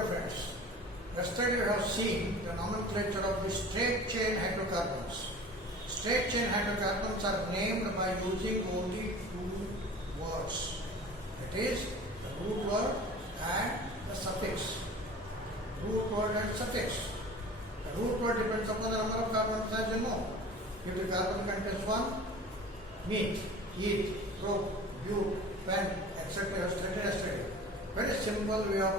dear friends, yesterday we have seen the nomenclature of the straight chain hydrocarbons. Straight chain hydrocarbons are named by using only two words. That is, the root word and the suffix. Root word and suffix. The root word depends upon the number of carbons, as you know. If the carbon contains one, meet, eat, rope, bute, pen, etc. yesterday. Very simple way of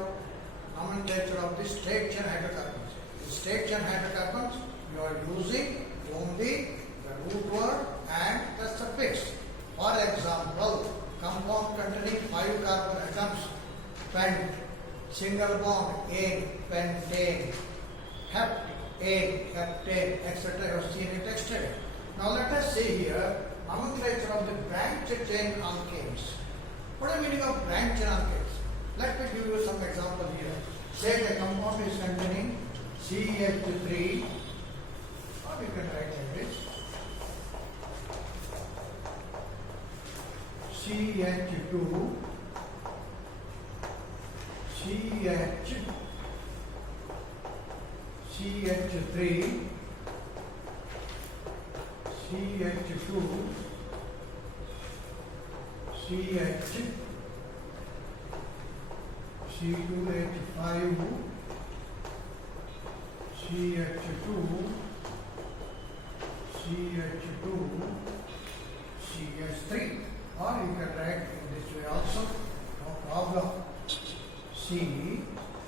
nomenclature of the straight chain hydrocarbons. The straight chain hydrocarbons, you are using only the root word and the suffix. For example, compound containing 5 carbon atoms, pent, single bond, ane, pentane, hept, ane, heptane, etc. You have seen it yesterday. Now let us see here nomenclature of the branch chain alkanes. What is the meaning of branch chain alkanes? Let me give you some example here. Say the compound is containing CH3, or we can write like this, CH2, CH3, CH2, CH, C2H5, CH2, CH2, CH3, or you can write in this way also, no problem. C,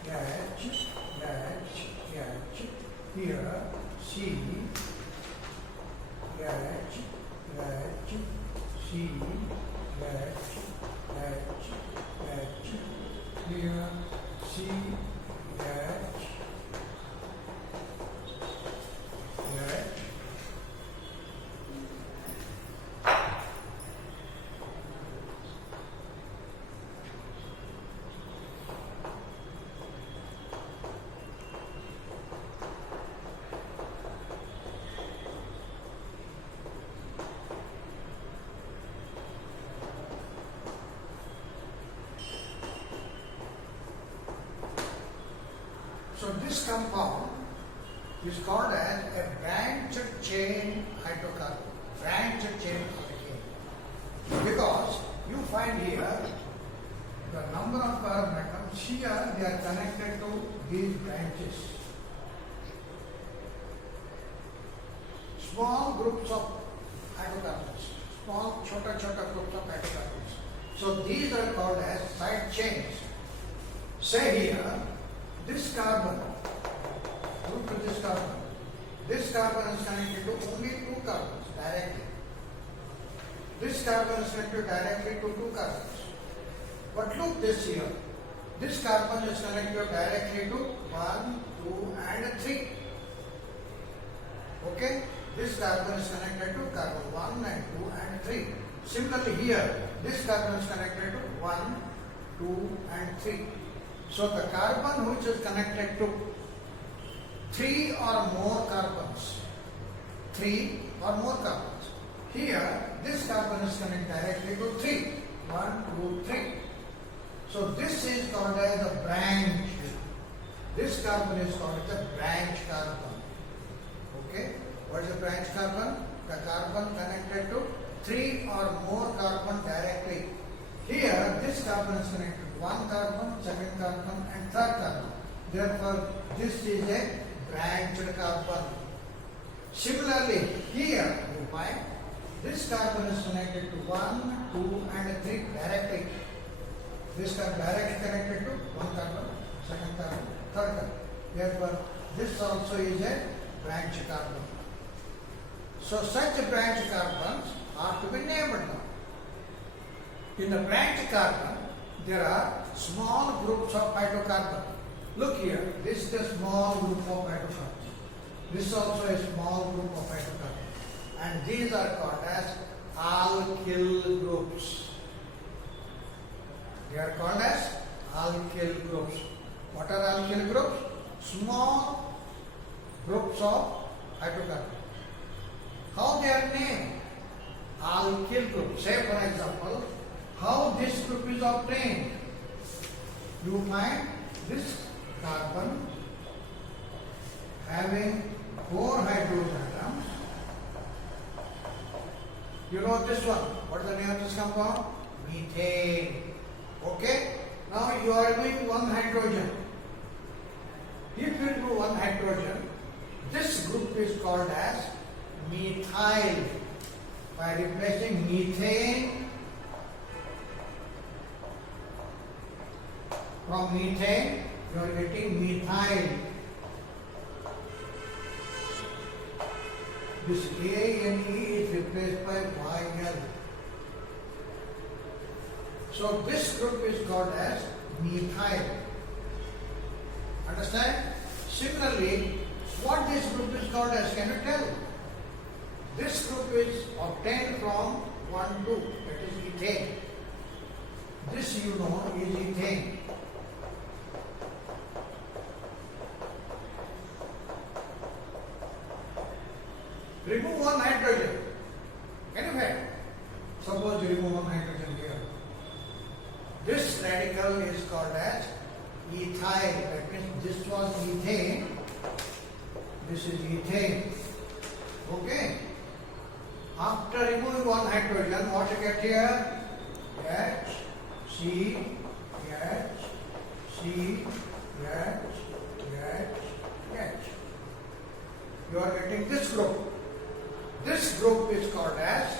H, here, C, H, C, H, here, C, H, So this compound is called as a branched chain hydrocarbon. Branched chain alkane. Because you find here the number of carbon atoms, here they are connected to these branches. Small groups of hydrocarbons. Small, chota groups of hydrocarbons. So these are called as side chains. Say here, this carbon, look at this carbon. This carbon is connected to only 2 carbons directly. This carbon is connected directly to 2 carbons. But look this here. This carbon is connected directly to 1, 2 and 3. Okay? This carbon is connected to carbon 1 and 2 and 3. Similarly here, this carbon is connected to 1, 2 and 3. So the carbon which is connected to 3 or more carbons, 3 or more carbons. Here, this carbon is connected directly to 3. 1, 2, 3. So this is called as a branch. This carbon is called as a branch carbon. Okay? What is a branch carbon? The carbon connected to 3 or more carbon directly. Here, this carbon is connected to 1 carbon, 2nd carbon and 3rd carbon. Therefore, this is a branched carbon. Similarly, here you find this carbon is connected to 1, 2 and 3 directly. This carbon directly connected to 1 carbon, 2nd carbon, 3rd carbon. Therefore, this also is a branch carbon. So such branch carbons are to be named now. In the branch carbon, there are small groups of hydrocarbon. Look here, this is a small group of hydrocarbons. This is also a small group of hydrocarbons. And these are called as alkyl groups. They are called as alkyl groups. What are alkyl groups? Small groups of hydrocarbons. How they are named? Alkyl group. Say for example, how this group is obtained. You find this carbon having 4 hydrogen atoms. You know this one. What is the name of this compound? Methane. Okay? Now you are removing 1 hydrogen. If you remove 1 hydrogen, this group is called as methyl. By replacing methane from methane, you are getting methyl. This A and E is replaced by YL. So this group is called as methyl. Understand? Similarly, what this group is called as, can you tell? This group is obtained from 1,2, that is ethane. This you know is ethane. Remove 1 hydrogen. Can you find? Suppose you remove 1 hydrogen here. This radical is called as ethyl. That means this was ethane. This is ethane. Okay. After removing 1 hydrogen, what you get here? H, C, H, C, H, H, H. You are getting this group. This group is called as,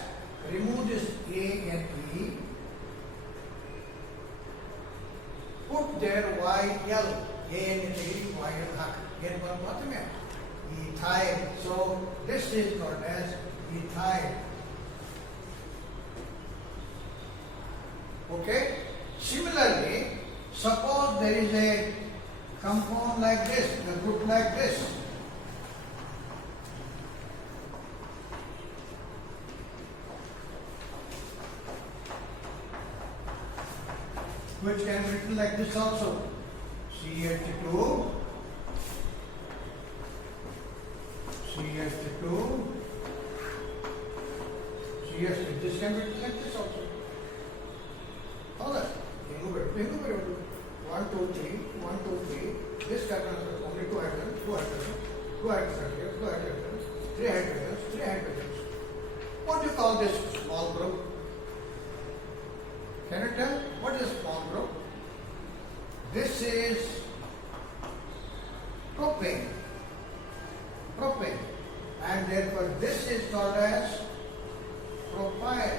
remove this A and E, put there YL, A and E, YL hak. Get one bottom ethyl. So this is called as ethyl. Okay? Similarly, suppose there is a compound like this, a group like this. Which can be written like this also. CH2, CH2, CH2. This can be written like this also. How that? 1, 2, 3, 1, 2, 3. This carbon is only 2 hydrogens, 2 hydrogens, 2 hydrogens here, 2 hydrogens, 3 hydrogens, 3 hydrogens. What do you call this small group? Can you tell what is small group? This is propane. Propane. And therefore this is called as propyl.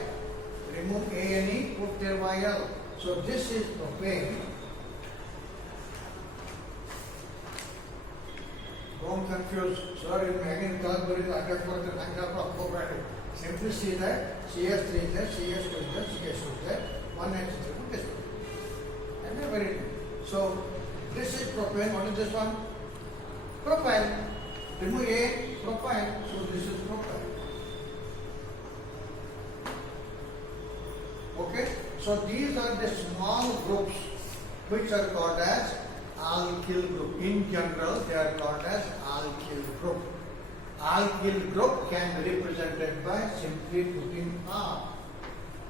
Remove A and E, put there YL. So this is propane. Don't confuse. Sir, in Megan Calvary, I got for the Nanga. Simply see that CS3 is there, CS2 is there, CS2 is there. 1 H3 this one. And they're very good. So this is propane. What is this one? Propyl. Remove A, propyl. So this is propyl. Okay. So these are the small groups which are called as alkyl group. In general, they are called as alkyl group. Alkyl group can be represented by simply putting R.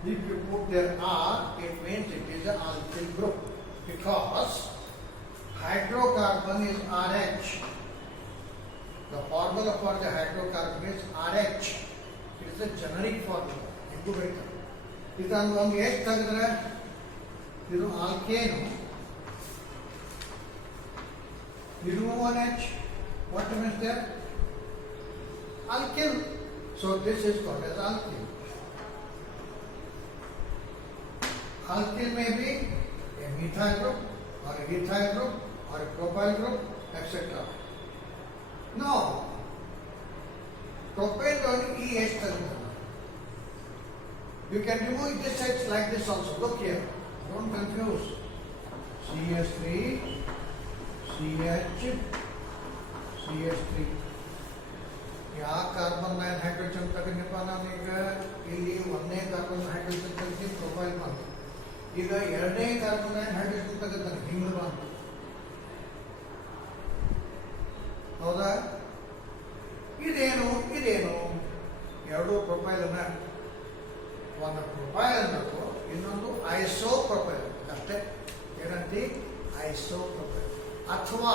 If you put there R, it means it is an alkyl group because hydrocarbon is RH. The formula for the hydrocarbon is RH. It is a generic formula. ಇದನ್ನು ಒಂದು ಎಷ್ಟು ತೆಗೆದ್ರೆ ಇದು ಆಲ್ಕೇನು ಇದು 1H. What means there? Alkyl. So this is called as alkyl. Alkyl may be a methyl group or a ethyl group or a propyl group, etc. Now, propane only EH. You can remove this H like this also. Look here. Don't confuse. CH3, CH, CH3. ಯಾವ carbon hydrogen ತಗೊಂಡಿಪ್ಪ ನಾನೀಗ ಇಲ್ಲಿ 1ನೇ carbon hydrogen ತೆಗೆದು ಪ್ರೊಫೈಲ್ ಬಂತು. ಈಗ 2ನೇ carbon hydrogen ತೆಗೆದಾನೆ ಹಿಂಗೆ ಬಂತು. ಹೌದಾ? ಇದೇನು ಎರಡು ಪ್ರೊಫೈಲ್ ಅನ್ನ ಒಂದು ಪ್ರೊಫೈಲ್ ಅನ್ನೋದು ಇನ್ನೊಂದು ಐಸೋ ಪ್ರೊಫೈಲ್ ಅಷ್ಟೇ. ಏನಂತ ಐಸೋ ಪ್ರೊಫೈಲ್. ಅಥವಾ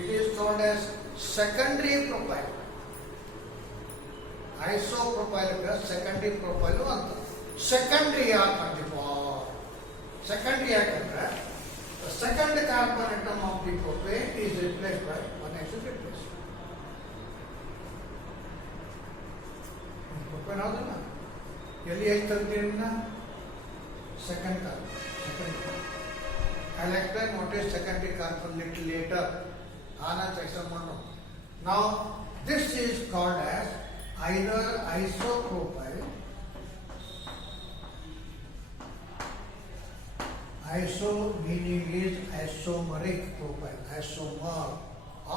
it is called as secondary profile. Isopropyl secondary profile ಅಂತ. Secondary ಯಾಕಂತೀಪ? Secondary ಯಾಕಂದ್ರೆ the second carbon atom of the propane is replaced by one is replaced. propane ಹೌದಲ್ಲ? ಎಲ್ಲಿ ಹೇಳ್ತಿರ್ತೀರನ್ನ? Second carbon. I'll explain what is secondary carbon little later. Now, this is called as either isopropyl, iso meaning is isomeric propyl, isomer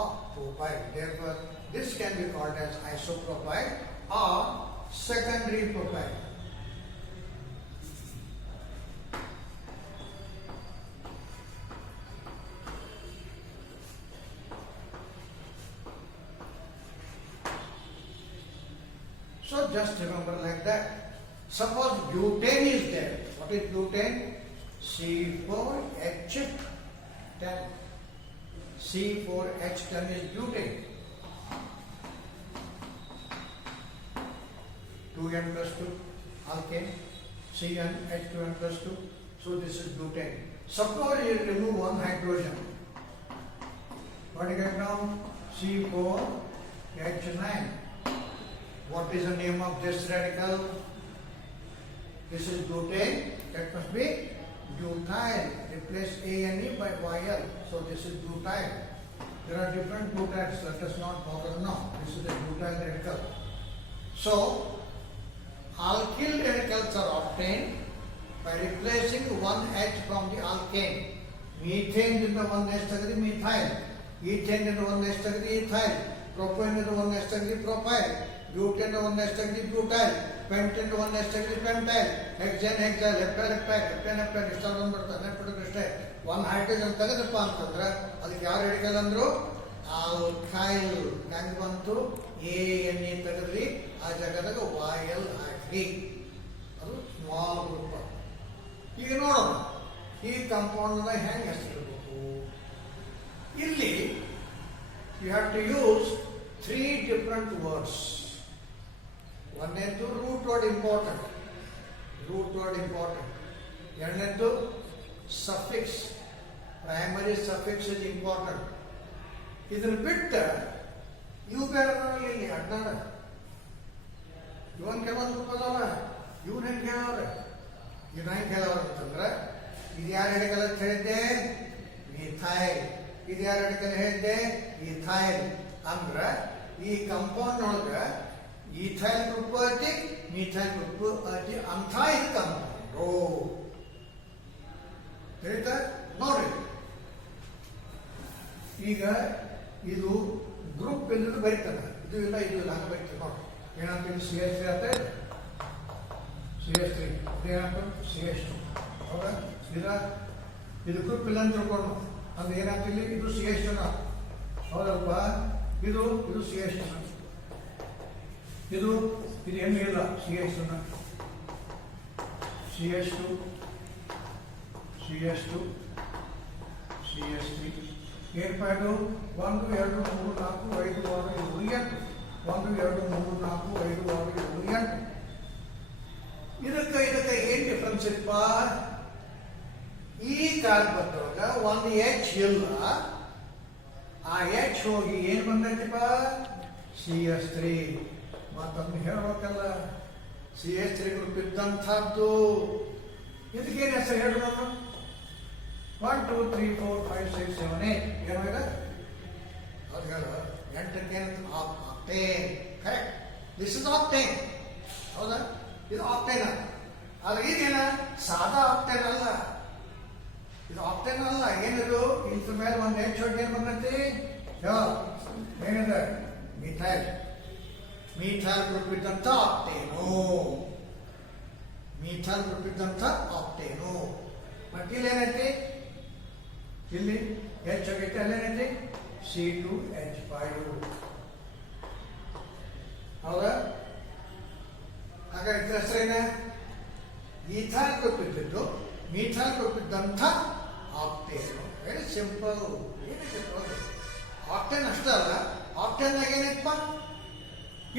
of propyl. Therefore, this can be called as isopropyl or secondary propyl. So just remember like that. Suppose butane is there. What is butane? C4H10. C4H10 is butane. 2n plus 2 alkane. CnH2n plus 2. So this is butane. Suppose you remove one hydrogen. What do you get now? C4H9. What is the name of this radical? This is butane. That must be butyl. Replace A and E by YL. So this is butyl. There are different butyls. Let us not bother now. This is the butyl radical. So alkyl radicals are obtained by replacing one H from the alkane. Methane in the one H tagdi methyl. Ethane in the one H tagdi ethyl. Propane in the one H tagdi propyl. Butane one tagdi butyl, pentane one tagdi pentyl, hexane hexyl, heptane ಇಷ್ಟೊಂದು ಬಂದ್ಬಿಡ್ತಾರೆ ನೆನ್ಪಿಡೋದು ಅಷ್ಟೇ. ಒಂದು ಹೈಡ್ರೋಜನ್ ತೆಗೆದಪ್ಪ ಅಂತಂದ್ರೆ ಅದಕ್ಕೆ ಯಾವ ರೆಡಿಕಲ್ ಅಂದ್ರು? ಆಲ್ಕೈಲ್. ಹೆಂಗ್ ಬಂತು? ANE ತೆಗೆದ್ರಿ, ಆ ಜಾಗದಾಗ YL ಹಾಕಿ, ಅದು ಸ್ಮಾಲ್ ಗ್ರೂಪ್. ಈಗ ನೋಡೋಣ ಈ ಕಂಪೌಂಡ್ ಹೆಂಗೆ ಹೆಸರಿಡಬೇಕು. ಇಲ್ಲಿ you have to use 3 different words. ಒಂದನೇದ್ದು ರೂಟ್ ವರ್ಡ್ ಇಂಪಾರ್ಟೆಂಟ್. ಎರಡನೇದ್ದು suffix, primary suffix is important. ಇದನ್ನು ಬಿಟ್ಟು ಇವು ಬೇರೆ ಇಲ್ಲಿ ಅಡ್ಡಾಡ ಇವನ್ ಕೆಲವೊಂದು ಗ್ರೂಪ್ ಅದಾವ. ಇವ್ನ ಹೆಂಗೆ ಕೇಳವ್ರೆ? ಇವ್ನ ಹೆಂಗೆ ಕೇಳವ್ರ ಅಂತಂದ್ರೆ ಇದು ಯಾರು ಹಿಡಿಕಲ್ ಅಂತ ಹೇಳಿದ್ದೆ? ಮಿಥೈಲ್. ಇದು ಯಾರು ಹಿಡಿಕಲ್ ಹೇಳಿದ್ದೆ? ಇಥೈಲ್. ಅಂದ್ರೆ ಈ ಕಾಂಪೌಂಡ್ ಒಳಗೆ ಈಥೈಲ್ ಗ್ರೂಪ್ ಐತಿ, ಮಿಥೈಲ್ ಗ್ರೂಪ್ ಐತಿ ಅಂತ ಇದು ಕಾಂಪೌಂಡು. ತಿಳಿತಾ? ನೋಡ್ರಿ, ಈಗ ಇದು ಗ್ರೂಪ್ ಇಲ್ಲದ ಬರೀತಾನೆ, ಇದು ಇಲ್ಲ ಇದು ಇಲ್ಲ ಹಂಗೆ ಬರೀತಾರೆ. ನೋಡಿ ಏನಂತ CH3 ಅಂತ ಇದೆ. CH3 ಇದೇನಂತ CH2. ಹೌದಾ? ಇದು ಗ್ರೂಪ್ ಇಲ್ಲ ಅಂತ ತಿಳ್ಕೊಂಡು ಅಂದ್ರೆ ಏನಾಗ್ತಿ ಇಲ್ಲಿ? ಇದು CH2. ಹೌದಲ್ಪ? ಇದು CH2. ಇದು ಏನು ಇಲ್ಲ CH2. CH2 CH2 CH3 ಏನಪ್ಪ ಇದು? 1 2 3 4 5 6 7 8. 1 2 3 4 5 6 7 8. ಇದಕ್ಕೆ ಏನು ಡಿಫ್ರೆನ್ಸ್ ಇತ್ತಪ್ಪ? ಈ ಕಾರ್ಬನ್ ಒಂದು H ಇಲ್ಲ, ಆ H ಹೋಗಿ ಏನು ಬಂದೈತಿಪ್ಪ? CH3. ಮತ್ತೊಂದು ಹೇಳ್ಬೇಕಲ್ಲ, CH3 ಗ್ರೂಪ್ ಇದ್ದಂಥದ್ದು. ಇದಕ್ಕೇನು ಹೆಸರು ಹೇಳ್ಬೋದು? 1 2 3 4 5 6 7 8. ಏನೋ ಇದೆ? ಅದು ಹೇಳು. 8ಕ್ಕೆ octane. Correct. This is octane. ಹೌದಾ? ಇದು ಆಕ್ಟೇನ್. ಆದ್ರೆ ಇದೇನ ಸಾದಾ ಆಕ್ಟೇನ್ ಅಲ್ಲ. ಇದು ಆಕ್ಟೇನ್ ಅಲ್ಲ. ಏನಿದು? ಇಂತ ಮೇಲೆ ಒಂದು H ಹೊಡ್ಗೆ ಏನು ಬಂದೈತಿ? ಏನಿದೆ? ಮಿಥೈಲ್. ಮಿಥೈಲ್ ಗ್ರೂಪ್ ಇದ್ದಂಥ ಆಕ್ಟೇನು. ಮಿಥೈಲ್ ಗ್ರೂಪ್ ಇದ್ದಂಥ ಆಕ್ಟೇನು. ಮತ್ತೆ ಇಲ್ಲಿ ಏನೈತಿ? ಇಲ್ಲಿ H ಆಗೈತೆ, ಅಲ್ಲೇನೈತಿ? C2H5. ಹೌದಾ? ಹಾಗಾದ್ರೆ ಹೆಸರೇನ? ಈಥೈಲ್ ಗ್ರೂಪ್ ಇದ್ದಿದ್ದು ಮಿಥೈಲ್ ಗ್ರೂಪ್ ಇದ್ದಂಥ ಸಿಂಪಲ್. ಏನಕ್ಕೆ ಆಕ್ಟೇನ್ ಅಷ್ಟೇ ಅಲ್ಲ, ಆಕ್ಟೇನ್ನಾಗ ಏನೈತಪ್ಪ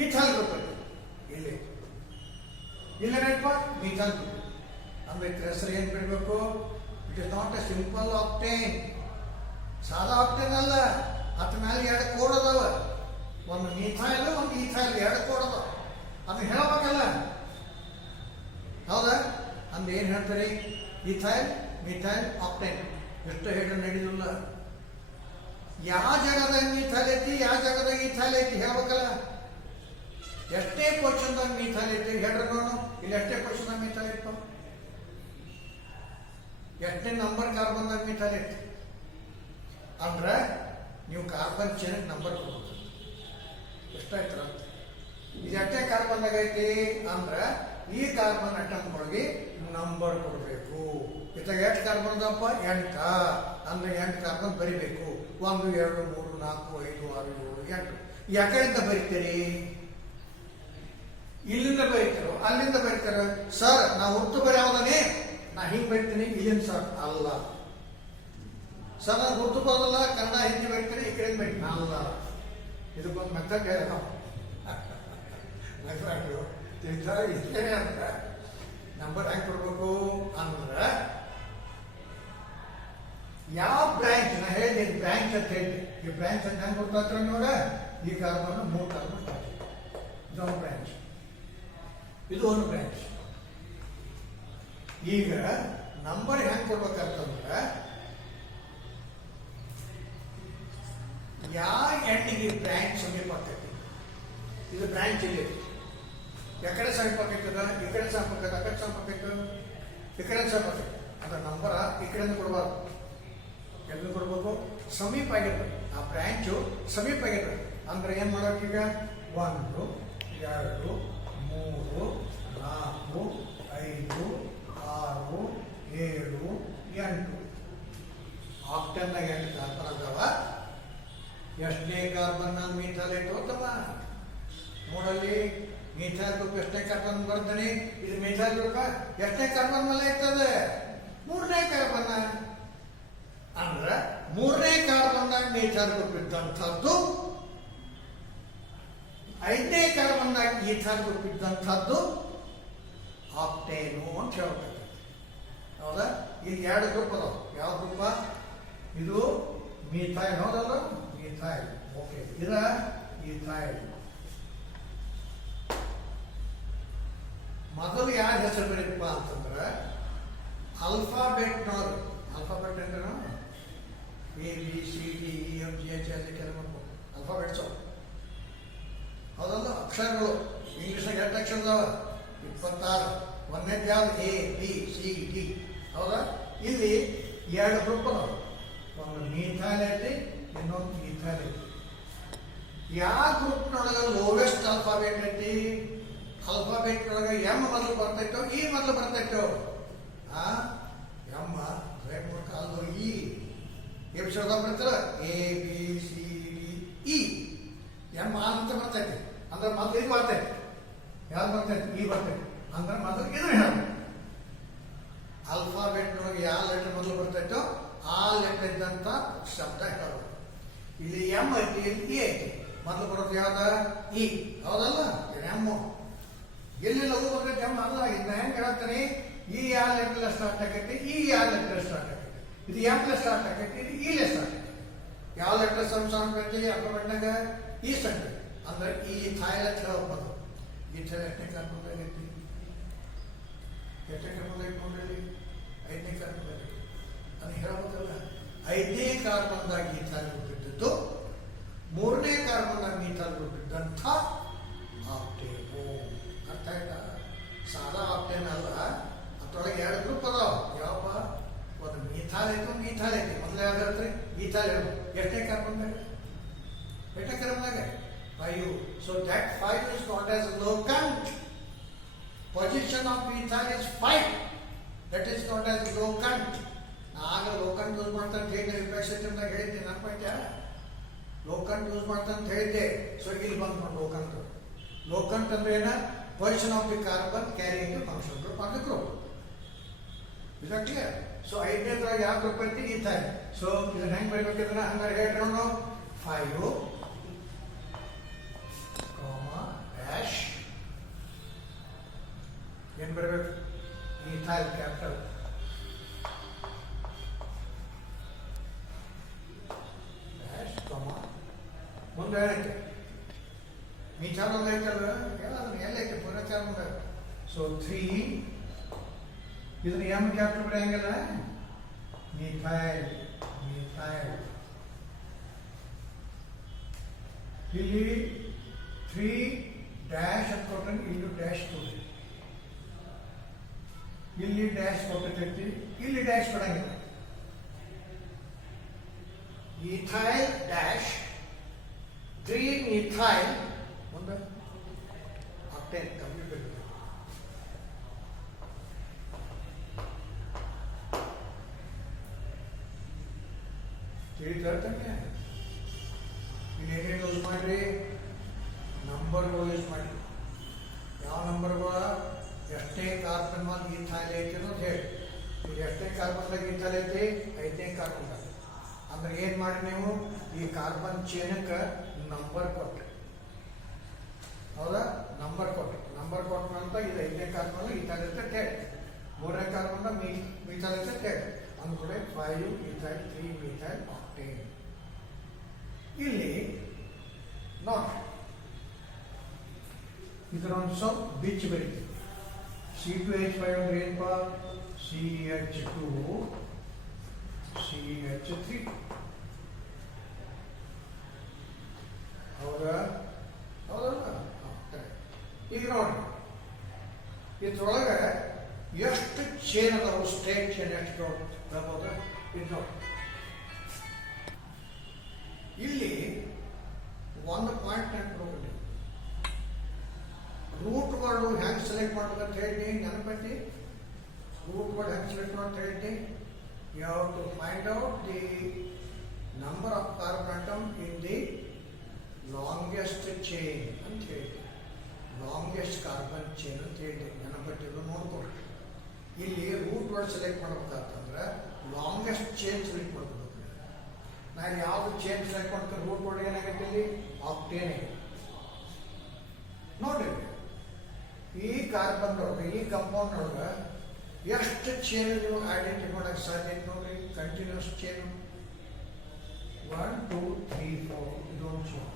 ಈಥಾಲ್ ಗ್ರೂಪ್ ಐತಿ. ಇಲ್ಲೇನೈತಪ್ಪ ಮೀಥಾಲ್ ಗ್ರೂಪ್. ಅಂದ್ರೆ ಹೆಸರು ಏನು ಬಿಡಬೇಕು? It is not A simple octane. ಸಾದಾ ಆಕ್ಟೇನ್ ಅಲ್ಲ, ಅದ್ರ ಮೇಲೆ 2 ಕೋಡ್ ಅದಾವ. ಒಂದು ಮೀಥೈಲ್ ಒಂದು ಈಥೈಲ್ 2 ಕೋಡ್ ಅದಾವ. ಅದನ್ನ ಹೇಳಬೇಕಲ್ಲ, ಹೌದಾ? ಅಂದ್ರೆ ಏನು ಹೇಳ್ತಾರೆ? ಈಥೈಲ್ ಮಿಥೈಲ್ ಆಕ್ಟೇನ್ ಎಷ್ಟು ಹೇಳಿ ನಡೆದಿಲ್ಲ. ಯಾವ ಜಾಗದಾಗ ಮೀಥೈಲ್ ಐತಿ, ಯಾವ ಜಾಗದಾಗ ಈಥೈಲ್ ಐತಿ ಹೇಳ್ಬೇಕಲ್ಲ. ಎಷ್ಟೇ ಪೋಷನ್ದಾಗ ಮೀಥೈಲ್ ಐತಿ ಹೇಳ್ರಿ ನೋಡು. ಇಲ್ಲಿ ಎಷ್ಟೇ ಪೋಷನ್ದಾಗ ಮೀಥೈಲ್ ಐತಿ? ಎಷ್ಟನೇ ನಂಬರ್ ಕಾರ್ಬನ್ದಾಗ ಮೀಥೈಲ್ ಐತಿ ಅಂದ್ರೆ ನೀವು ಕಾರ್ಬನ್ ಚೈನ್ ನಂಬರ್ ಕೊಡ್ಬೇಕು. ಎಷ್ಟಾಯ್ತು? ಇದು ಎಷ್ಟೇ ಕಾರ್ಬನ್ದಾಗ ಐತಿ ಅಂದ್ರೆ ಈ ಕಾರ್ಬನ್ ಅಟಮ್ಗಳಿಗೆ ನಂಬರ್ ಕೊಡಬೇಕು. ಇತ್ತಾಗ ಎಷ್ಟು ಕಾರ್ಬನ್ ಅದಪ್ಪ? 8. ಅಂದ್ರೆ 8 ಕಾರ್ಬನ್ ಬರಿಬೇಕು. 1 2 3 4 5 6 7 8. ಯಾಕಡೆಯಿಂದ ಬರೀತೀರಿ? ಇಲ್ಲಿಂದ ಬರೀತಾರೋ ಅಲ್ಲಿಂದ ಬರೀತಾರ? ಸರ್ ನಾ ಹುಟ್ಟು ಬರೀ ಯಾವ್ದಾನೆ ನಾ ಹಿಂಗೆ ಬರಿತೀನಿ ಇಲ್ಲಿಂದ ಸರ್ ಅಲ್ಲ. ಸರ್ ನಾನು ಹುಟ್ಟು ಬರೋದಲ್ಲ, ಕನ್ನಡ ಹಿಂದಿ ಬರೀತೀನಿ ಈ ಕಡೆ ಬರೀತೀನಿ ಅಲ್ಲ. ಇದಕ್ಕೊಂದು ಮೆಥಡ್ ಹೇಳ ಇಷ್ಟೇ ಅಂದ್ರೆ ನಂಬರ್ ಹೆಂಗೆ ಕೊಡ್ಬೇಕು ಅಂದ್ರೆ ಯಾವ ಬ್ರಾಂಚ್ ನಾ ಹೇಳಿದೆ ಬ್ರಾಂಚ್ ಅಂತ ಹೇಳಿದೆ. ಈ ಬ್ರಾಂಚ್ ಅಂತ ಹೆಂಗೆ ಗೊತ್ತಾಗ್ತಾರೆ ನೋಡ? ಈ ಕಾರ್ಬನ್ 3 ಕಾರ್ಬನ್ ಇದೊಂದು ಬ್ರಾಂಚ್, ಇದು ಒಂದು ಬ್ರಾಂಚ್. ಈಗ ನಂಬರ್ ಹೆಂಗೆ ಕೊಡ್ಬೇಕಂತಂದ್ರೆ ಯಾವ ಎಂಡಿಗೆ ಬ್ರಾಂಚ್ ಸಮೀಪ ಆಗ್ತೈತಿ. ಇದು ಬ್ರಾಂಚ್ ಇಲ್ಲಿ ಎಕಡೆ ಸಮೀಪ ಆಗ್ತದ, ಈ ಕಡೆ ಸಮೀಪ ಆಗ್ತದೆ, ಆ ಕಡೆ ಸಮೀಪ ಆಗ್ತದೆ, ಈ ಕಡೆ ಸಮೀಪ ಆಗ್ತದೆ. ಅದ್ರ ನಂಬರ ಈ ಕಡೆಯಿಂದ ಕೊಡಬಾರ್ದು, ಎಲ್ಲಿ ಕೊಡ್ಬೇಕು? ಸಮೀಪ ಆಗಿರ್ಬೇಕು. ಆ ಬ್ರಾಂಚು ಸಮೀಪ ಆಗಿರ್ಬೇಕು. ಅಂದ್ರೆ ಏನ್ ಮಾಡೋಕೀಗ? 1 2 3 4 5 6 7 8. ಆಕ್ಟೇನ್ನಾಗ 8 ಕಾರ್ಬನ್ ಅದಾವ. ಎಷ್ಟನೇ ಕಾರ್ಬನ್ ಮೀಥೈಲ್ ಇಟ್ಟೋತಮ್ಮ ನೋಡಲ್ಲಿ. ಮೀಥೈಲ್ ಗ್ರೂಪ್ ಎಷ್ಟನೇ ಕಾರ್ಬನ್ ಬರ್ತಾನೆ? ಇದು ಮೀಥೈಲ್ ಗ್ರೂಪ್ ಎಷ್ಟನೇ ಕಾರ್ಬನ್ ಮೇಲೆ ಇರ್ತದೆ? 3ನೇ ಕಾರ್ಬನ್. ಅಂದ್ರೆ 3ನೇ ಕಾರ್ಬನ್ದಾಗ ಮೀಥೈಲ್ ಗ್ರೂಪ್ ಇದ್ದಂಥದ್ದು, 5ನೇ ಕಾರ್ಬನ್ದಾಗ ಈಥೈಲ್ ಗ್ರೂಪ್ ಇದ್ದಂಥದ್ದು ಆಕ್ಟೇನು ಅಂತ ಹೇಳ್ಬೇಕು. ಹೌದಾ? ಈಗ 2 ಗ್ರೂಪ್ ಅದಾವ. ಯಾವ ಗ್ರೂಪ? ಇದು ಮೀಥೈಲ್, ಹೌದಲ್ಲ? ಮೀಥೈಲ್. ಓಕೆ, ಇದ ಈಥೈಲ್. ಮೊದಲು ಯಾರ ಹೆಸರು ಬರೀಪ್ಪ ಅಂತಂದ್ರೆ ಆಲ್ಫಾಬೆಟ್ನವ್ರು. ಆಲ್ಫಾಬೆಟ್ ಅಂದ್ರೆ A B C D E F G H ಅಲ್ಲಿ ಕೆಲವು ಆಲ್ಫಾಬೆಟ್ಸ್ ಹೌದಲ್ಲ? ಅಕ್ಷರಗಳು ಇಂಗ್ಲಿಷ್ನಾಗ 8 ಅಕ್ಷರ ಅದಾವ? 26. 1ನೇದು ಯಾವ್ದು? A B C D. ಹೌದಾ? ಇಲ್ಲಿ 2 ಗ್ರೂಪ್ ಅದಾವ. ಒಂದು ಮೀಥೈಲ್ ಐತಿ, ಇನ್ನೊಂದು ಈಥೈಲ್ ಐತಿ. ಯಾವ ಗ್ರೂಪ್ನೊಳಗೆ ಲೋವೆಸ್ಟ್ ಆಲ್ಫಾಬೆಟ್ ಐತಿ? ಆಲ್ಫಾಬೆಟ್ನೊಳಗೆ ಎಮ್ ಮೊದಲು ಬರ್ತೈತೋ ಇ ಮೊದಲು ಬರ್ತೈತೋ? ಎಮ್ ಕಾಲು ಇ ಎಪಿಸೋಡ್ದಾಗ ಬರ್ತಾರ A B C D E. M ಅಂತ ಬರ್ತೈತಿ ಅಂದ್ರೆ ಮೊದಲು ಇದು ಬರ್ತೈತಿ. ಯಾವ್ದು ಬರ್ತೈತಿ? ಇ ಬರ್ತೈತಿ. ಅಂದ್ರೆ ಮೊದಲು ಇದು ಹೇಳ. ಆಲ್ಫಾಬೆಟ್ನೊಳಗೆ ಯಾವ ಲೆಟರ್ ಮೊದಲು ಬರ್ತೈತೋ ಆ ಲೆಟರ್ ಇದ್ದಂತ ಶಬ್ದ ಹೇಳೋದು. ಇಲ್ಲಿ ಎಮ್ ಐತಿ, ಇಲ್ಲಿ ಇ ಐತಿ. ಮೊದಲು ಬರೋದು ಯಾವ್ದ? ಇ. ಹೌದಲ್ಲ? ಎಮ್ ಎಲ್ಲಿ ಲಘು ಬರ್ತೈತಿ? ಎಮ್ ಅಲ್ಲ. ಇದನ್ನ ಹೆಂಗೆ ಹೇಳ್ತಾನೆ? ಈ ಯಾವ ಲೆಟರ್ ಸ್ಟಾರ್ಟ್ ಆಗೈತಿ, ಈ ಯಾವ ಲೆಟರ್ ಸ್ಟಾರ್ಟ್ ಆಗೈತಿ. ಇದು ಎಮ್ ಸ್ಟಾರ್ಟ್ ಆಗೈತಿ, ಇದು ಇ ಸ್ಟಾರ್ಟ್ ಆಗೈತಿ. ಯಾವ ಲೆಟರ್ ಸಂಸಾರ ಬರ್ತೀವಿ ಆಲ್ಫಾಬೆಟ್ನಾಗ? ಈ ಸ್ಟಾರ್ಟ್. ಅಂದ್ರೆ ಈ ಥೈಲ್ ಅಂತ ಹೇಳ್ಬೋದು. ಈ ಥೈಲ್ ಎಷ್ಟನೇ ಕಾರ್ಬನ್ ಆಗೈತಿ? ಎಷ್ಟನೇ ಕಾರ್ಬನ್ ಆಗೈತಿ ನೋಡ್ರಿ? 5ನೇ ಕಾರ್ಬನ್ ಆಗೈತಿ. ಅದನ್ನ ಹೇಳ್ಬೇಕಲ್ಲ. 5ನೇ ಕಾರ್ಬನ್ದಾಗ ಈಥೈಲ್ ಗ್ರೂಪ್ ಇದ್ದದ್ದು, 3ನೇ ಕಾರ್ಬನ್ದಾಗ ಮೀಥೈಲ್ ಗ್ರೂಪ್ ಇದ್ದಂಥ ಆಕ್ಟೇನು. ಅರ್ಥ ಆಯ್ತಾ? ಸಾದಾ ಆಕ್ಟೇನ್ ಅಲ್ಲ. ಅದ್ರೊಳಗೆ 2 ಗ್ರೂಪ್ ಅದಾವ. ಯಾವಪ್ಪ? ಒಂದು ಮೀಥೈಲ್ ಐತಿ, ಒಂದು ಈಥೈಲ್ ಐತಿ. ಮೊದಲು ಯಾವ್ದಾದ್ರೆ ಈಥೈಲ್. ಎಷ್ಟನೇ ಕಾರ್ಬನ್ದಾಗ? 8ನೇ ಕಾರ್ಬನ್ದಾಗ 5. So that 5 is not as locant. Position of methyl is 5. That is not as locant. ಆಗ ಲೋಕಂಟ್ ಯೂಸ್ ಮಾಡ್ತಾನೆ ಹೇಳಿ ವಿಪಕ್ಷದಾಗ ಹೇಳಿದ್ದೆ. ನೆನಪಾಯ್ತಾ? ಲೋಕಂಟ್ ಯೂಸ್ ಮಾಡ್ತಾನೆ ಅಂತ ಹೇಳಿದ್ದೆ. ಸೊ ಇಲ್ಲಿ ಬಂದ್ಕೊಂಡು ಲೋಕಂಟ್. ಲೋಕಂಟ್ ಅಂದ್ರೆ ಏನ? Position of the carbon carrying the function group of the group. Is that clear? So ಐದನೇದ್ರಾಗ ಯಾವ ಗ್ರೂಪ್ ಐತಿ ಈಥೈಲ್. ಸೊ ಇದನ್ನ ಹೆಂಗ್ ಬರೀಬೇಕಿದ್ರೆ ಹಂಗಾರೆ ಹೇಳ್ರಿ ನಾವು 5 ಡ್ಯಾಶ್ ಏನ್ ಬರಬೇಕು ಈಥೈಲ್ ಕ್ಯಾಪಿಟಲ್ ಡ್ಯಾಶ್ ಮುಂದೆ ಹೇಳಕ್ಕೆ ಮೀಚಾರ ಮುಂದೆ ಐತಲ್ಲ ಅದನ್ನ ಎಲ್ಲೈತೆ ಪೂರ್ವಚಾರ ಮುಂದೆ. ಸೊ 3 ಇದನ್ನ ಎಮ್ ಕ್ಯಾಪಿಟಲ್ ಬಿಡಂಗಿಲ್ಲ ಮಿಥೈಲ್ ಮಿಥೈಲ್. ಇಲ್ಲಿ 3 ಡ್ಯಾಶ್ ಅಂತ ಕೊಟ್ಟರೆ ಇಲ್ಲಿ ಡ್ಯಾಶ್ ಕೊಡ್ರಿ, ಇಲ್ಲಿ ಡ್ಯಾಶ್ ಕೊಟ್ಟಿರ್ತೀವಿ, ಇಲ್ಲಿ ಡ್ಯಾಶ್ ಕೊಡಂಗಿಲ್ಲ. ಈಥೈಲ್ ಡ್ಯಾಶ್ 3 ಈಥೈಲ್ ಮುಂದೆ ಆಕ್ಟೇನ್ ಕಂಪ್ಲೀಟ್ ಬೇಕು. ತಿಳಿತಾನೆ ಇಲ್ಲಿ ಏನೇನು ಯೂಸ್ ಮಾಡ್ರಿ, ನಂಬರ್ಗಳು ಯೂಸ್ ಮಾಡಿ. ಯಾವ ನಂಬರ್ಗಳ ಎಷ್ಟೇ ಕಾರ್ಬನ್ ಒಂದು ಈಥೈಲ್ ಐತಿ ಅಂತ ಹೇಳಿ, ಈಗ ಎಷ್ಟೇ ಕಾರ್ಬನ್ದಾಗ ಈಥೈಲ್ ಐತಿ 5ನೇ ಕಾರ್ಬನ್ದಾಗ ಅಂದ್ರೆ ಏನು ಮಾಡಿ ನೀವು ಈ ಕಾರ್ಬನ್ ಚೇನಕ್ಕೆ ನಂಬರ್ ಕೊಟ್ರಿ, ಹೌದಾ? ನಂಬರ್ ಕೊಟ್ರಿ ಅಂತ ಇದು 5ನೇ ಕಾರ್ಬನ್ ಈಥೈಲ್ ಐತೆ ಅಂತ ಹೇಳಿ, 3ನೇ ಕಾರ್ಬನ್ ಮೀಥೈಲ್ ಐತೆ ಅಂತ ಹೇಳಿ ಅಂದ್ಕೂಡೆ 5 ಈಥೈಲ್ 3 ಮೀಥೈಲ್ ಆಕ್ಟೇನ್. ಇಲ್ಲಿ ನೋಡಿ ಇದರ ಒಂದು ಸ್ವಲ್ಪ ಬಿಚ್ಚಿ ಬರೀತೀವಿ. C2H5 ಅಂದ್ರೆ ಏನಪ್ಪ CH2 CH3 ಹೌದಾ? ಹೌದಲ್ಲ? ಈಗ ನೋಡಿ ಇದ್ರೊಳಗೆ ಎಷ್ಟು ಚೇನ್ ಅದಾವು, ಸ್ಟೇಟ್ ಚೇನ್ ಎಷ್ಟು ಬರ್ಬೋದ ಇದು ನೋಡಿ. ಇಲ್ಲಿ ಒಂದು ಪಾಯಿಂಟ್ ನೆನ್ಪಿಡ್ಬೇಕು, ರೂಟ್ ವರ್ಡ್ ಹೆಂಗೆ ಸೆಲೆಕ್ಟ್ ಮಾಡ್ಬೇಕಂತ ಹೇಳಿ ನೆನಪೈತಿ. ರೂಟ್ ವರ್ಡ್ ಹೆಂಗೆ ಸೆಲೆಕ್ಟ್ ಅಂತ ಹೇಳಿ, you have to find out the number of carbon atom in the longest chain ಅಂತ ಹೇಳಿ, ಲಾಂಗೆಸ್ಟ್ ಕಾರ್ಬನ್ ಚೈನ್ ಅಂತ ಹೇಳಿ ನೆನಪಟ್ಟಿದ್ದು ನೋಡ್ಕೊಡ್ರಿ. ಇಲ್ಲಿ ರೂಟ್ ವರ್ಡ್ ಸೆಲೆಕ್ಟ್ ಮಾಡ್ಬೇಕಂತಂದ್ರೆ ಲಾಂಗೆಸ್ಟ್ ಚೈನ್ ಸೆಲೆಕ್ಟ್ ಮಾಡ್ಬೇಕು. ನಾನು ಯಾವ್ದು ಚೈನ್ ಸೆಲೆಕ್ಟ್ ಮಾಡ್ತಾರೆ ರೂಟ್ ವರ್ಡ್ ಏನಾಗೈತೆ ಇಲ್ಲಿ ಆಕ್ಟೇನ್ ಆಗಿದೆ. ನೋಡ್ರಿ ಈ ಕಾರ್ಬನ್ ಒಳಗೆ ಈ ಕಂಪೌಂಡ್ ಒಳಗೆ ಎಷ್ಟು ಚೈನ್ ನೀವು ಐಡೆಂಟಿಫೈ ಮಾಡಕ್ಕೆ ಸಾಧ್ಯ ಐತೆ ನೋಡ್ರಿ. ಕಂಟಿನ್ಯೂಸ್ ಚೈನ್ 1 2 3 4 ಇದೊಂದು ಚೈನ್.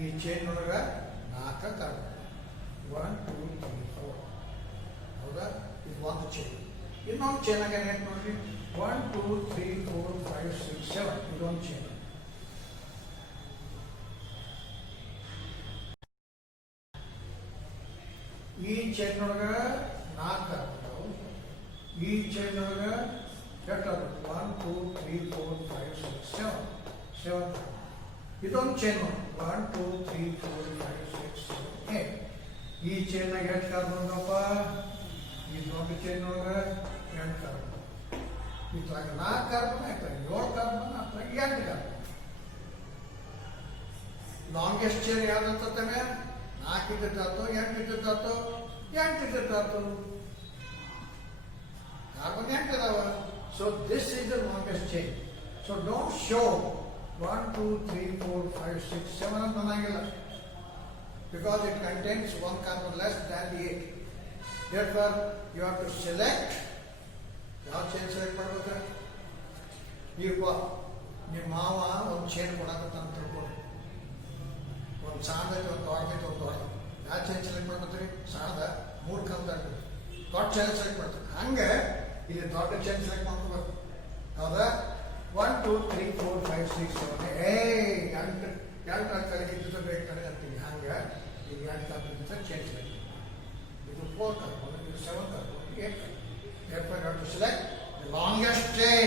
ಈ ಚೈನ್ ಒಳಗೆ 4 ಕಾರ್ಬನ್ 1 2 3 4 ಹೌದಾ? ಇದು ಒಂದು ಚೈನ್. ಇನ್ನೊಂದು ಚೈನ್ ಆಗ ಏನಾಯ್ತು ನೋಡ್ರಿ 1 2 3 4 5 6 7 ಇದೊಂದು ಚೈನ್. ಈ ಚೈನ್ ಒಳಗೆ 4 ಕಾರ್ಬನ್, ಈ ಚೈನ್ ಒಳಗೆ ಎಷ್ಟು 1 2 3 4 5 6 7 ಇದೊಂದು ಚೈನ್ 1 2 3 4 5 6 7 8. ಈ ಚೈನ್ನಾಗ ಎಷ್ಟು ಕಾರ್ಬನ್ ಅದಪ್ಪ? ಈ ದೊಡ್ಡ ಚೈನ್ ಒಳಗೆ 8 ಕಾರ್ಬನ್. ಇದ್ರಾಗ 4 ಕಾರ್ಬನ್ ಆಗ್ತದೆ, 7 ಕಾರ್ಬನ್ ಅಥವಾ 8 ಕಾರ್ಬನ್. ಲಾಂಗೆಸ್ಟ್ ಚೈನ್ ಯಾವ್ದಂತಂದ್ರೆ 4 ಇದ್ದದ್ದಾತು 8 ಇದ್ದದ್ದಾತು 8 ಇದ್ದದ್ದಾತು ಕಾರ್ಬನ್ 8 ಅದಾವ. So this is the longest chain. So don't show 1 2 3 4 5 6 7 ಅಂತ ಅನ್ನಂಗಿಲ್ಲ, because it contains 1 carbon less than the 8. Therefore you have to select. ಯಾವ ಚೈನ್ ಸೆಲೆಕ್ಟ್ ಮಾಡ್ಬೇಕು? ಈಗ ನಿಮ್ಮ ಮಾವ ಒಂದು ಚೈನ್ ಕೊಡಕಂತ ತಿಳ್ಕೊಳ್ಳಿ, ಒಂದು ಸಣ್ಣದೈತೆ ಒಂದು ದೊಡ್ಡದೈತೆ ಒಂದು ದೊಡ್ಡ. ಯಾವ ಚೈನ್ ಸೆಲೆಕ್ಟ್ ಮಾಡ್ಕೊತೀರಿ? ಸಣ್ಣದ 3 ಕಲ್ತ ದೊಡ್ಡ ಚೈನ್ ಸೆಲೆಕ್ಟ್ ಮಾಡ್ತೀವಿ. ಹಂಗೆ ಇಲ್ಲಿ ದೊಡ್ಡ ಚೈನ್ ಸೆಲೆಕ್ಟ್ ಮಾಡ್ಕೋಬೇಕು, ಹೌದಾ? 1 2 3 4 5 6 7 8 ಕಲಿಗಿದ್ದು ಬೇಕು ನನಗೆ ಅಂತೀವಿ. ಹಂಗೆ ಈಗ 8 ಕಲಿಗಿದ್ದ ಚೈನ್ ಸೆಲೆಕ್ಟ್. ಇದು 4 ಕಾರ್ಬನ್, ಇದು 7 ಕಾರ್ಬನ್, 8 carbon. Therefore, you have to select the longest chain.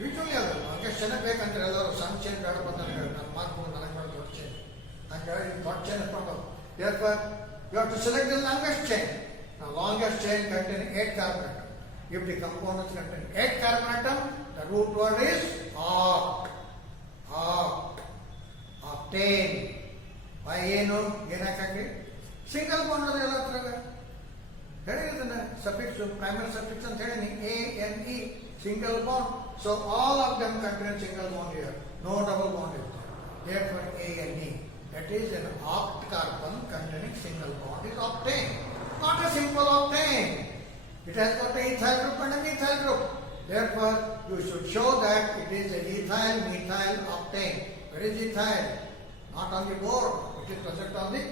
Usually, the longest chain ಬೇಕಂದ್ರೆ ಎಲ್ಲರೂ ಸಣ್ಣ ಚೈನ್ ಬೇಡ ಬಂದಾಗ ನಾನು ಮಾಡ್ಕೊಂಡು ನನಗೆ ಮಾಡಿ ದೊಡ್ಡ ಚೈನ್ ಹಂಗಾಗಿ ದೊಡ್ಡ ಚೈನ್ ಇಟ್ಕೊಂಡು. Therefore, you have to select the longest chain. Now, longest chain contains 8 carbon atom. If the components contain 8 carbon atom, the root word is oct. Octane. Why ಏನು ಏನಾಕಿ ಸಿಂಗಲ್ ಬಾಂಡ್ ಅದ ಎಲ್ಲ ಹತ್ರ ಹೇಳಿದನ್ನ suffix primary suffix ಅಂತ ಹೇಳಿನಿ ane single bond, so all of them contain single bond here, no double bond is there. Therefore ane, that is an oct carbon containing single bond is octane, not a simple octane. It has got a ethyl group and a methyl group. Therefore you should show that it is a ethyl methyl octane. Where is ethyl? Not on the board, it is present on the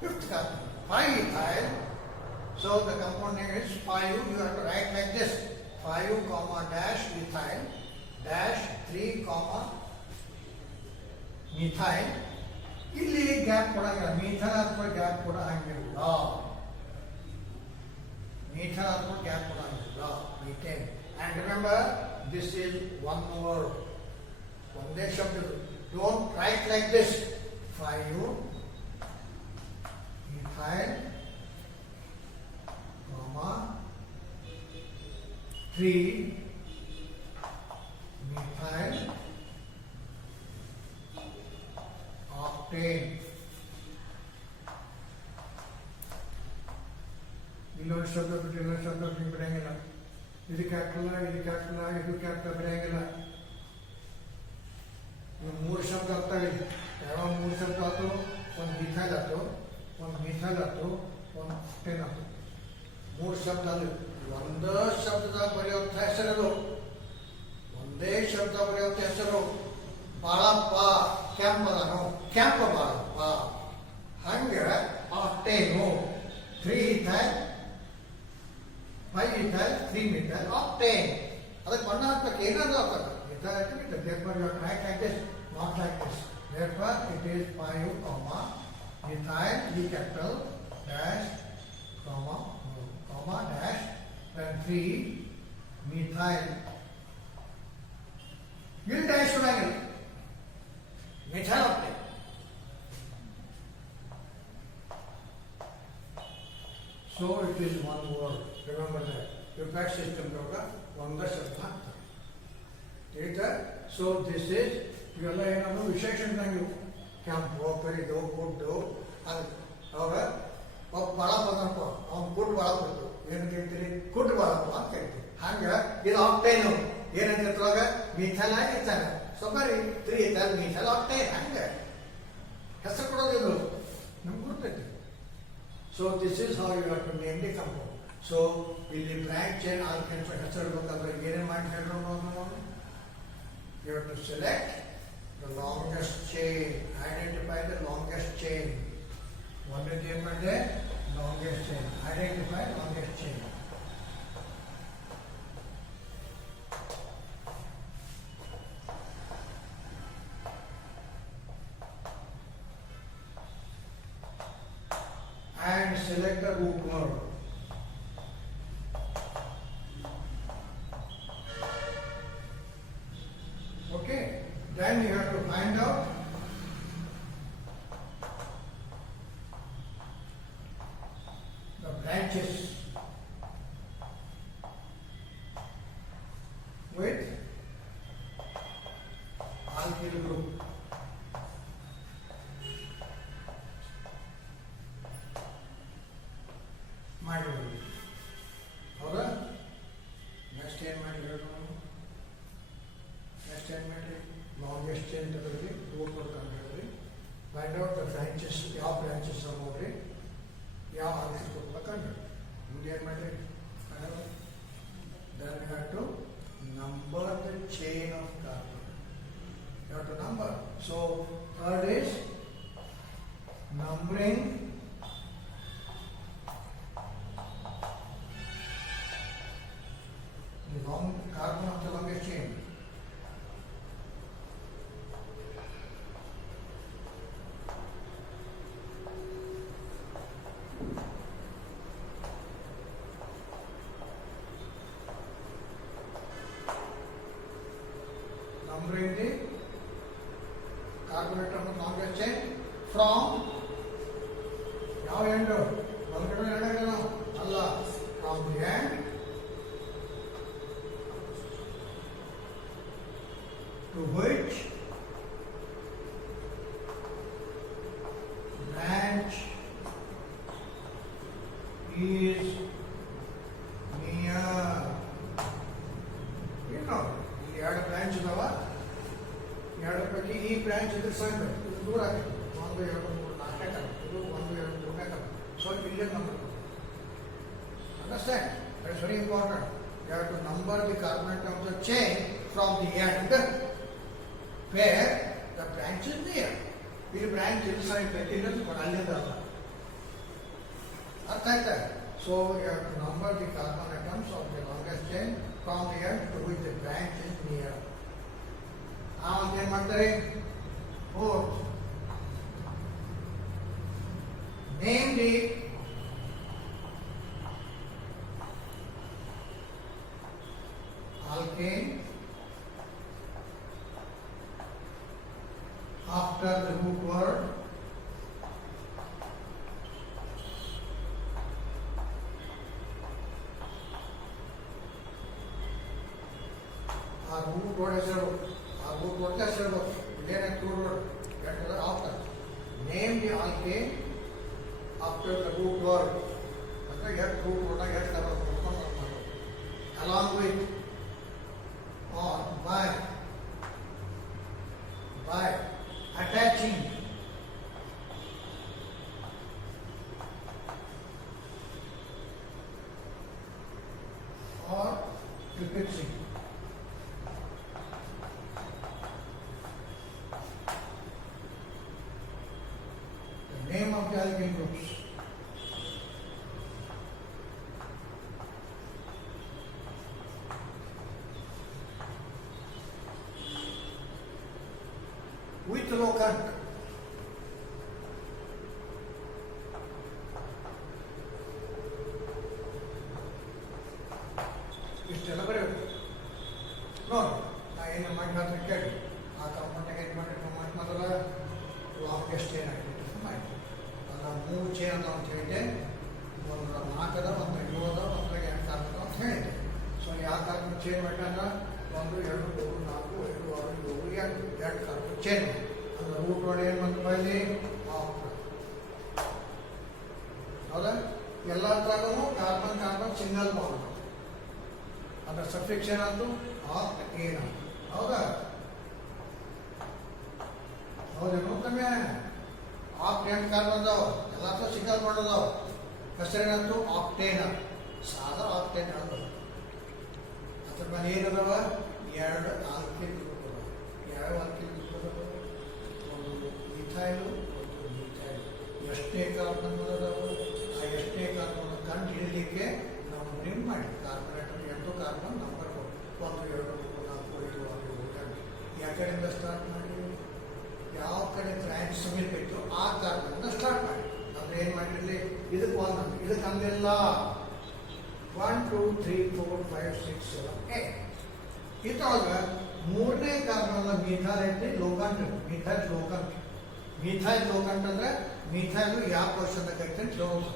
fifth carbon, 5-ethyl. So the compound name is 5. You have to write like this: 5 comma dash ethyl dash 3 comma methyl. ಇಲ್ಲಿ ಗ್ಯಾಪ್ ಕೊಡಂಗಿಲ್ಲ, ಮೀಥೈಲ್ ಅಥವಾ ಗ್ಯಾಪ್ ಕೊಡ ಹಂಗಿಲ್ಲ, ಮೀಥೈಲ್ ಅಥವಾ ಗ್ಯಾಪ್ ಕೊಡಂಗಿಲ್ಲ, methane. And remember, this is one word, ಒಂದೇ ಶಬ್ದ. Don't write like this: 5 ethyl comma 3 methyl octane. ಇಲ್ಲೊಂದು ಶಬ್ದ ಬಿಟ್ಟು ಇನ್ನೊಂದು ಶಬ್ದ ಬಿಟ್ಟು ಬಿಡಂಗಿಲ್ಲ. ಇದು ಕ್ಯಾಪಿಟಲ್ ಇದು ಕ್ಯಾಪಿಟಲ್ ಬಿಡಂಗಿಲ್ಲ. ಮೂರು ಶಬ್ದ ಆಗ್ತವೆ. ಯಾವ ಮೂರು ಶಬ್ದ ಆಯ್ತು? ಒಂದು ಮಿಥೈಲ್ ಆಯ್ತು, ಒಂದು ಮಿಥೈಲ್ ಆಯ್ತು, ಒಂದು ಆಕ್ಟೇನ್ ಆಯ್ತು. ಮೂರು ಶಬ್ದ ಅಲ್ಲಿ ಒಂದೇ ಶಬ್ದದಾಗ ಬರೆಯುವಂಥ ಹೆಸರು, ಒಂದೇ ಶಬ್ದ ಬರೆಯುವಂಥ ಹೆಸರು. ಬಾಳಪ್ಪ ಕೆಂಪದನು, ಕೆಂಪ ಬಾಳಪ್ಪ. ಹಂಗೆ ಆಕ್ಟೇನು 3 ethyl 5 ethyl 3 methyl octane. ಅದಕ್ಕೆ ಬಣ್ಣ ಹಾಕ್ಬೇಕು, ಏನಾದ್ರು ಆಗ್ತದೆ. Therefore you have to write like this, not like this. Therefore it is 5 comma ethyl E capital dash comma dash then 3 methyl. ಇಲ್ಲಿ dash ಉಡಂಗಿಲ್ಲ, methyl octane. So it is one word. Remember that. Your back system ಹೋಗ ಒಂದೇ ಶಬ್ದ ಹಾಕ್ತಾರೆ. ठीक है. So this is ಇವೆಲ್ಲ ಏನದು ವಿಶೇಷಣದಂಗೆ ಕೆಂಪು ಕರಿದು ಗುಡ್ಡು ಅವಾಗ ಬಾಳ ಬಂದಪ್ಪ ಅವ್ನು ಗುಡ್ ಬಾಳ ಬಂತು ಏನು ಕೇಳ್ತೀರಿ? ಗುಡ್ ಬಾಳಪ್ಪ ಅಂತ ಕೇಳ್ತೀವಿ. ಹಂಗೆ ಇದು ಆಕ್ಟೇನು ಏನಂತ ಹೇಳ್ತಾಗ ಮೀಥೈಲ್ ಆಗಿರ್ತಾನೆ. ಸೊ ಬರೀ 3 ethyl methyl octane ಹಂಗೆ ಹೆಸರು ಕೊಡೋದು ನಮ್ಗೆ ಗುರ್ತೈತಿ. So this is how you have to name the compound. So ಇಲ್ಲಿ ಬ್ರಾಂಚ್ ಚೈನ್ ಆಲ್ಕೇನ್ಸ್ ಹೆಸರು ಇರ್ಬೇಕಾದ್ರೆ ಏನೇನು ಮಾಡಿ ಹೇಳೋಣ? You have to select the longest chain, identify the longest chain. One is the longest chain, identify longest chain. And select the root word. Okay, then you have to find out the branches with alkyl group. ಮಾಡಿರೋದು ಹೌದಾ? ನೆಕ್ಸ್ಟ್ ಏನು ಮಾಡಿರೋದು? ನೆಕ್ಸ್ಟ್ ಏನು ಮಾಡಿರಿ? Longest chain ತಗೊಳ್ರಿ, ರೂಟ್ ಕೊಡ್ಕೊಂಡು ಹೇಳ್ರಿ, find out the branches, ಯಾವ ಬ್ರಾಂಚಸ್ ನೋಡ್ರಿ, ಯಾವ ಆಲ್ಕಲ್ ಗ್ರೂಪ್ ಕಂಡು ಮುಂದೆ ಏನು ಮಾಡಿರಿ? Then you have to number the chain of carbon. You have to number. So third is numbering the long carbon of the longest chain. Numbering the carbon atom of the longest chain from ಯಾವ end? ಬಲಗಡೆ ಎಡಗಡೆ ಅಲ್ಲ, from the end to which branch is branch ಇದ್ರ ಸೈಡ್ ಇದು ದೂರ ಆಗಿದೆ. 1 2 3 4 ಕಲ ಇದು 1 2 3 ಕಲ. ಸೊ ಇಲ್ಲಿಯನ್ number. Understand? That is very important. You have to number the carbon atoms of the chain from the end where the branch is near. This branch is side material but ಅಲ್ಲಿಂದ ಅಲ್ಲ. ಅರ್ಥ ಆಯ್ತಾ? So you have to number the carbon atoms of the longest chain from the end to which the branch is near. ಏನು ಮಾಡ್ತಾರೆ? Fourth, name the alkane after the root word root word ಹೆಸರು root word ಹೆಸರು ಇದೇನೆ root word ಯಾಕಂದ್ರೆ after name the alkane after the root word ಅಂದ್ರೆ ಎಷ್ಟು root word ಎಷ್ಟು ತರಬೇಕು along with or by attaching or prefixing. The name of the alkene groups. With locant. ಇಷ್ಟೆಲ್ಲ ಬರಬೇಕು. ನೋಡಿ ನಾ ಏನು ಮಾಡಿ ಕೇಳಿ ಆ ಕಂಪೌಂಡ್ನಾಗ ಏನು ಮಾಡಿ ಮೊದಲ ಲಾಂಗೆಸ್ಟ್ ಚೈನ್ ಹಾಕಿಬಿಟ್ಟು ಮಾಡಿ ಅದರ 3 ಚೈನ್ ಅಂತ ಹೇಳಿದ್ದೆ. ಒಂದು 4 ಅದ, ಒಂದು 7 ಅದ, ಒಂದು 8 ಆಗ್ತದೆ ಅಂತ ಹೇಳಿದ್ದೆ. ಸೊ ಯಾವ ಕಾರ್ಬನ್ ಚೈನ್ ಮಾಡಿದಾಗ 1 2 3 4 5 6 7 8 ಕಾರ್ಬನ್ ಚೈನ್ ಅಂದ್ರೆ ರೂಟ್ ವರ್ಡ್ ಏನು ಬಂತು ಬರಲಿ ಹೌದಾ? ಎಲ್ಲ ತರಗೂ ಕಾರ್ಬನ್ ಕಾರ್ಬನ್ ಸಿಂಗಲ್ ಬಾಂಡ್ ಅದರ ಸಫಿಕ್ಸ್ ಏನಾಯ್ತು ಆಫ್ ಏನ ಹೌದಾ? ಹೌದೇನು ಕಮ್ಮಿ ಆಕ್ಟೇನ್ ಕಾರ್ಬನ್ ಅದಾವ ಎಲ್ಲ ಸಿಂಗಲ್ ಬಾಂಡ್ ಅದಾವ. ಹೆಸರೇನಾಯ್ತು ಆಕ್ಟೇನ್. ಸಾದ ಆಕ್ಟೇನ್ ಅದಾವ. ಅದ್ರ ಮೇಲೆ ಏನದಾವ 2 ಆಲ್ಕಿಲ್ ಗ್ರೂಪ್ ಅದಾವ. ಯಾವ ಆಲ್ಕಿಲ್ ಗ್ರೂಪ್ ಅದಾವ? ಒಂದು ಮಿಥೈಲು ಒಂದು ಮಿಥೈಲ್. ಎಷ್ಟೇ ಕಾರ್ಬನ್ ಅದಾವ ಆ ಎಷ್ಟೇ ಕಾರ್ಬನ್ ಕಂಡು ಹಿಡಿಲಿಕ್ಕೆ ನಾವು ನೇಮ್ ಮಾಡಿ ಕಾರ್ಬನ್ ಆಟಮ್ 8 ಕಾರ್ಬನ್ ನಂಬರ್ 1 2 3 4 5 6 7 8. ಯಾವ ಕಡೆಯಿಂದ ಸ್ಟಾರ್ಟ್ ಮಾಡಿ ಯಾವ ಕಡೆ ಬ್ರಾಂಚ್ ಸಮೀಪಿತ್ತು ಆ ಕಾರ್ಬನ್ ಸ್ಟಾರ್ಟ್ ಮಾಡಿ. ಅಂದ್ರೆ ಏನು ಮಾಡಿರಲಿ ಇದಕ್ಕೆ 1 ಇದಕ್ಕೆ ಹಂಗೆಲ್ಲ 1 2 3 4 5 6 7 8. ಇದ್ರೊಳಗ 3ನೇ ಕಾರ್ಬನ್ ಮಿಥೈಲ್ ಐತಿ ಲೋಕಂಟ್. ಮಿಥೈಲ್ ಲೋಕಂಟ್. ಮಿಥೈಲ್ ಲೋಕಂಟ್ ಅಂದ್ರೆ ಮಿಥೈಲ್ ಯಾವ ಪೊಸಿಷನ್ ಐತಿ ಕ್ಲೋಸ್.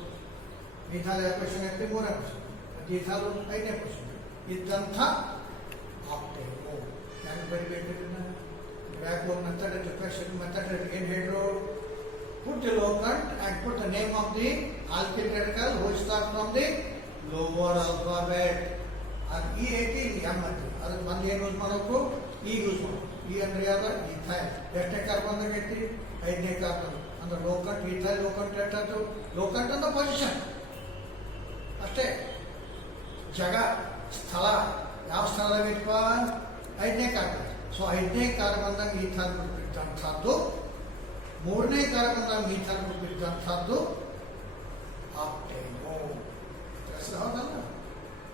ಮಿಥೈಲ್ ಯಾವ ಪೊಸಿಷನ್ ಐತಿ 3ನೇ ಪೊಸಿಷನ್. ಮಿಥೈಲ್ 5ನೇ ಪೊಸಿಷನ್ ಇದ್ದಂಥ ಆಕ್ಟೇನ್. ಹೆಂಗೆ ಬರಿಬೇಕು ಬ್ಯಾಕ್ಬೋನ್ ಮೆಥಡ್ ರಿಫ್ಲೆಕ್ಷನ್ ಮೆಥಡ್ ಏನು ಹೇಳಿದ್ರು? Put the locant and put the name of the alkyl radical which starts from the lower alphabet. ಅದು ಈ ಐತಿ ಇಲ್ಲಿ ಎಮ್ ಐತಿ. ಅದಕ್ಕೆ ಬಂದು ಏನು ಯೂಸ್ ಮಾಡಬೇಕು? ಈ ಯೂಸ್ ಮಾಡಬೇಕು. ಈ ಅಂದ್ರೆ ಯಾವ್ದು? ಇಥೈಲ್. ಎಷ್ಟನೇ ಕಾರ್ಬನ್ದಾಗ ಐತಿ? 5ನೇ ಕಾರ್ಬನ್. ಅಂದ್ರೆ ಲೋಕಂಟ್ ಇಥೈಲ್ ಲೋಕಂಟ್ ಎಷ್ಟಾಯ್ತು? ಲೋಕಂಟ್ ಅಂದ್ರೆ ಪೊಸಿಷನ್ ಅಷ್ಟೇ. ಜಾಗ ಸ್ಥಳ ಯಾವ ಸ್ಥಳದಾಗ ಐತಪ್ಪ? 5ನೇ ಕಾರ್ಬನ್. ಸೊ 5ನೇ ಕಾರ್ಬನ್ದಾಗ ಇಥೈಲ್ ಗ್ರೂಪ್ ಇದ್ದಂಥದ್ದು 3ನೇ ಕಾರ್ಬನ್ದಾಗ ಮಿಥೈಲ್ ಗ್ರೂಪ್ ಇದ್ದಂಥದ್ದು ಆಕ್ಟೇನು. ಹೌದಲ್ಲ?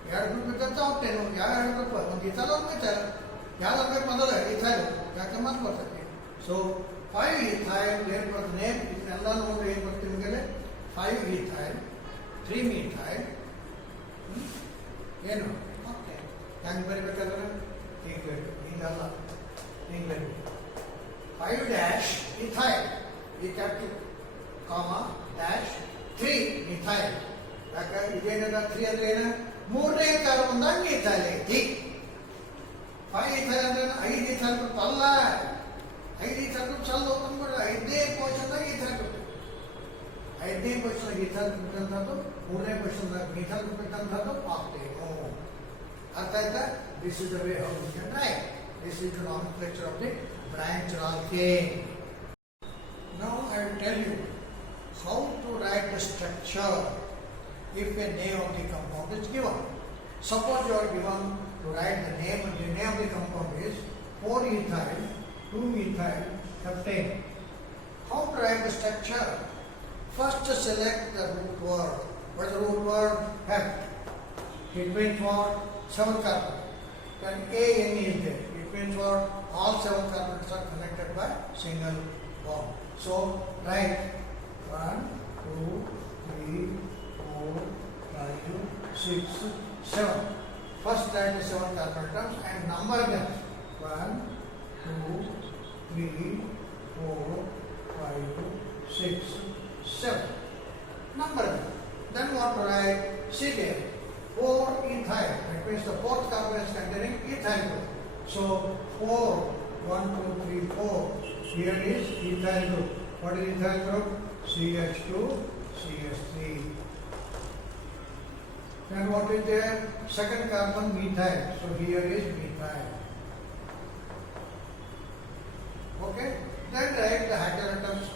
2 ಗ್ರೂಪ್ ಇದ್ದಂಥ ಆಕ್ಟೇನು. ಯಾವ 2 ಗ್ರೂಪ್? ಒಂದು ಇಥೈಲ್ ಒಂದು ಮಿಥೈಲ್. ಯಾವ್ದು ಆಗ್ಬೇಕು ಮೊದಲ? ಇಥೈಲ್. ಯಾಕೆ ಮಾತು ಬರ್ತೈತಿ. ಸೊ 5 ಇಥೈಲ್ ಏನು ಬರ್ತದೆ ನೇಮ್ ಇದನ್ನೆಲ್ಲ ನೋಡಿ ಏನು ಬರ್ತೀವಿ ನಿಮಗೆ 5 ಇಥೈಲ್ 3 ಮಿಥೈಲ್ ಏನು ಓಕೆ ಹೆಂಗೆ ಬರಿಬೇಕಾದ್ರೆ ಹೀಗೆ ಬರಬೇಕು. ಹಿಂಗಲ್ಲ ಹಿಂಗೆ ಬರಬೇಕು. 5 ಡ್ಯಾಶ್ ಇಥೈಲ್ ಈ ಕ್ಯಾಪಿಟಲ್ ಕಾಮ ಡ್ಯಾಶ್ 3 ಮಿಥೈಲ್. ಯಾಕೆ ಇದೇನದ 3 ಅಂದ್ರೆ ಏನು? 3ನೇ ಕಾರ್ಬನ್ದಾಗ ಮಿಥೈಲ್ ಐತಿ. 5 ಇಥೈಲ್ ಅಂದ್ರೆ 5 ಇಥೈಲ್ ಗ್ರೂಪ್ ಅಲ್ಲ. 5 ಇಥೈಲ್ ಗ್ರೂಪ್ ಚಲ್ ಓಪನ್ ಮಾಡಿ 5ನೇ ಪೊಸಿಷನ್ದಾಗ ಇಥೈಲ್ ಗ್ರೂಪ್. 5ನೇ ಪೊಸಿಷನ್ ಇಥೈಲ್ ಗ್ರೂಪ್ ಅಂತಂದು 3ನೇ ಪೊಸಿಷನ್ದಾಗ ಮಿಥೈಲ್ ಗ್ರೂಪ್ ಅಂತಂದು ಆಕ್ಟೇನು. ಅರ್ಥ ಆಯ್ತಾ? This is the way how you can write. This is the nomenclature of the branch or alkane. Now I will tell you how to write the structure if a name of the compound is given. Suppose you are given to write the name of the compound is 4-ethyl 2-methyl heptane. How to write the structure? First select the root word. What is the root word? Hept. It means what? 7 carbon. Then ANE is there. It means what? All 7 carbons are connected by single bond. So write 1, 2, 3, 4, 5, 6, 7. First write the 7 carbon atoms and number them. 1, 2, 3, 4, 5, 6, 7. Number them. Then what to write? See there. 4-ethyl. That means the fourth carbon is containing ethyl group. So 4, 1, 2, 3, 4. Here is ethyl group. What is ethyl group? CH2, CH3. Then what is there? Second carbon methyl. So here is methyl. Okay? Then write the hydrogen atoms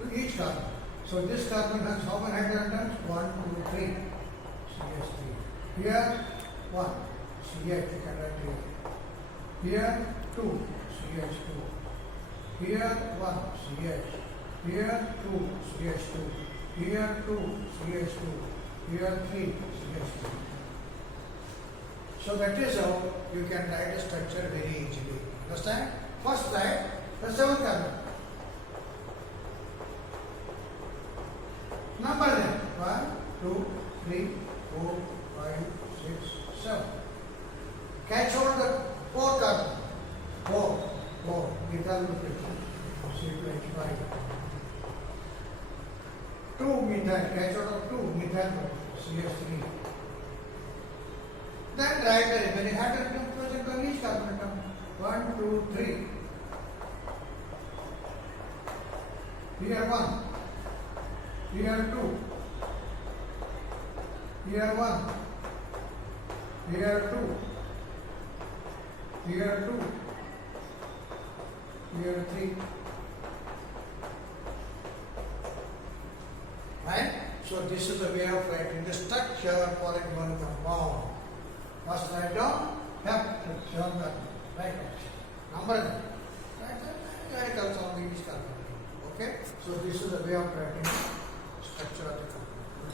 to each carbon. So this carbon has how many hydrogen atoms? 1, 2, 3. CH3. Here 1. CH you can write here. Here 2. CH2. Here 1. CH. Here 2. CH2. Here 2. CH2. Here 3. CH2. So that is how you can write a structure very easily. Understand? First write the 7th carbon. Number them. 1, 2, 3, 4, 5, 6, 7. Catch hold the 4 carbon. 4. Methyl group C25. 2 methyl. Catch hold of 2 methyl group CH3. Then write the remaining hydrogen present on each carbon atom. 1, 2, 3. Here 1. Here 2. Here 1. Here 2. Here 2. Here 3. Right? So this is the way of writing the structure for a given compound. First write down hept. Right? Number them. Right? Radicals on each carbon. Okay? So this is the way of writing structure of the compound.